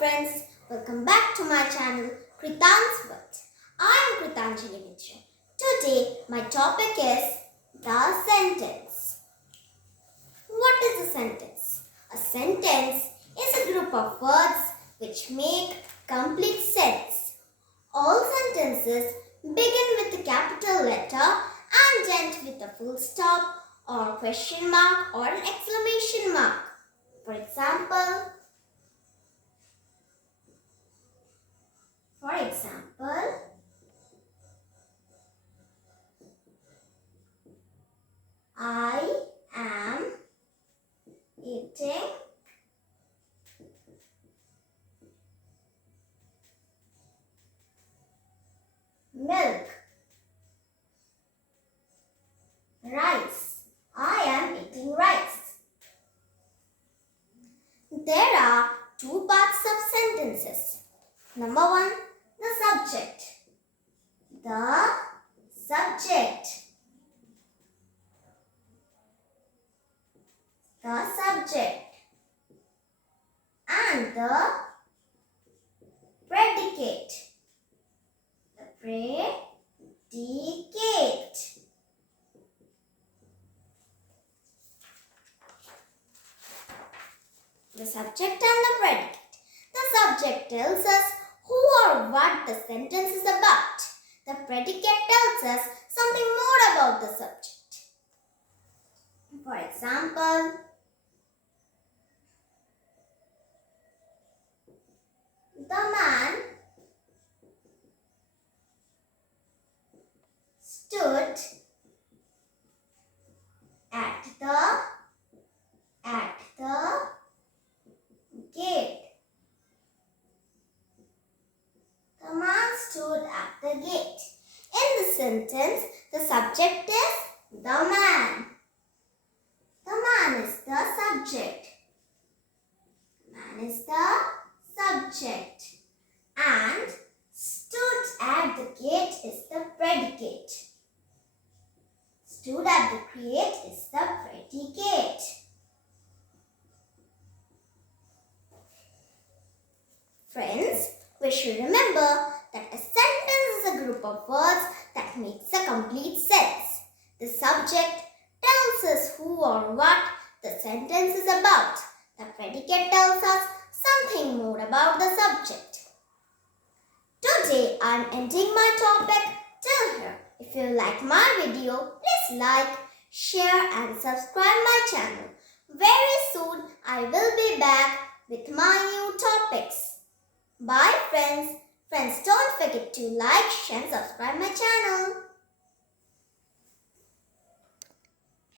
friends, welcome back to my channel Kritan's World. I am Kritanjali Mitra. Today my topic is the sentence. What is a sentence? A sentence is a group of words which make complete sense. All sentences begin with a capital letter and end with a full stop or question mark or an exclamation mark. For example, I am eating milk. Rice. I am eating rice. There are two parts of sentences. Number one, the subject. The subject. The subject. And the predicate. The predicate. The subject and the predicate. The subject tells us who or what the sentence is about. The predicate tells us something more about the subject. For example, the man stood at the gate. The man stood at the gate. In the sentence, the subject is the man. The man is the subject. Man is the subject. And stood at the gate is the predicate. Stood at the gate is the predicate. Friends, we should remember that a sentence is a group of words that makes a complete sense. The subject tells us who or what the sentence is about. The predicate tells us something more about the subject. Today I am ending my topic till here. If you like my video, please like, share and subscribe my channel. Very soon I will be back with my new topics. Bye friends. Friends, don't forget to like, share and subscribe my channel.